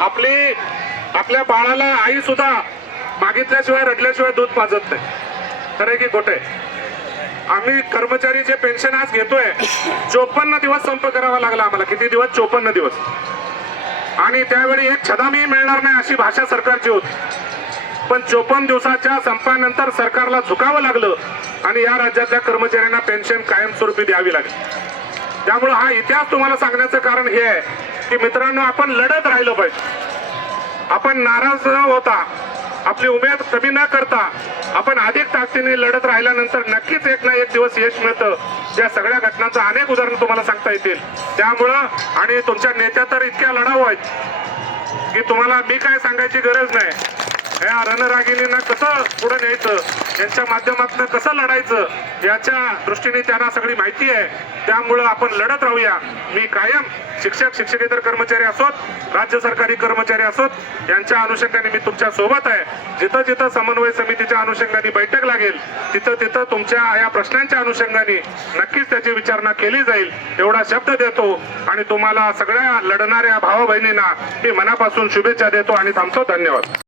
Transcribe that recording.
आपल्या बाळाला आई सुद्धा मागितल्याशिवाय रडल्याशिवाय दूध पाजत नाही. खरं की खोटं आहे? आम्ही कर्मचारी जे पेन्शन आज घेतोय 54 दिवस संप करावा लागला आम्हाला. किती दिवस? 54 दिवस. आणि त्यावेळी एक छदामी मिळणार नाही अशी भाषा सरकारची होती. पण 54 दिवसाच्या संपानंतर सरकारला झुकावं लागलं आणि या राज्यातल्या कर्मचाऱ्यांना पेन्शन कायमस्वरूपी द्यावी लागली. त्यामुळे हा इतिहास तुम्हाला सांगण्याचं कारण हे आहे की मित्रांनो, आपण लढत राहिलं पाहिजे. आपण नाराज न होता, आपली उमेद कमी न करता आपण अधिक ताकदीने लढत राहिल्यानंतर नक्कीच एक ना एक दिवस यश मिळतं. या सगळ्या घटनांचं अनेक उदाहरण तुम्हाला सांगता येतील. त्यामुळं आणि तुमच्या नेत्या तर इतक्या लढाऊ आहेत की तुम्हाला मी काय सांगायची गरज नाही. या रणरागिणींना कसं पुढे न्यायचं, यांच्या माध्यमातून कसं लढायचं याच्या दृष्टीने त्यांना सगळी माहिती आहे. त्यामुळं आपण लढत राहूया. मी कायम शिक्षक, शिक्षकेतर कर्मचारी असोत, राज्य सरकारी कर्मचारी असोत, यांच्या अनुषंगाने मी तुमच्या सोबत आहे. जिथं जिथं समन्वय समितीच्या अनुषंगाने बैठक लागेल तिथं तिथं तुमच्या या प्रश्नांच्या अनुषंगाने नक्कीच त्याची विचारणा केली जाईल एवढा शब्द देतो. आणि तुम्हाला सगळ्या लढणाऱ्या भावा बहिणींना मी मनापासून शुभेच्छा देतो आणि थांबतो. धन्यवाद.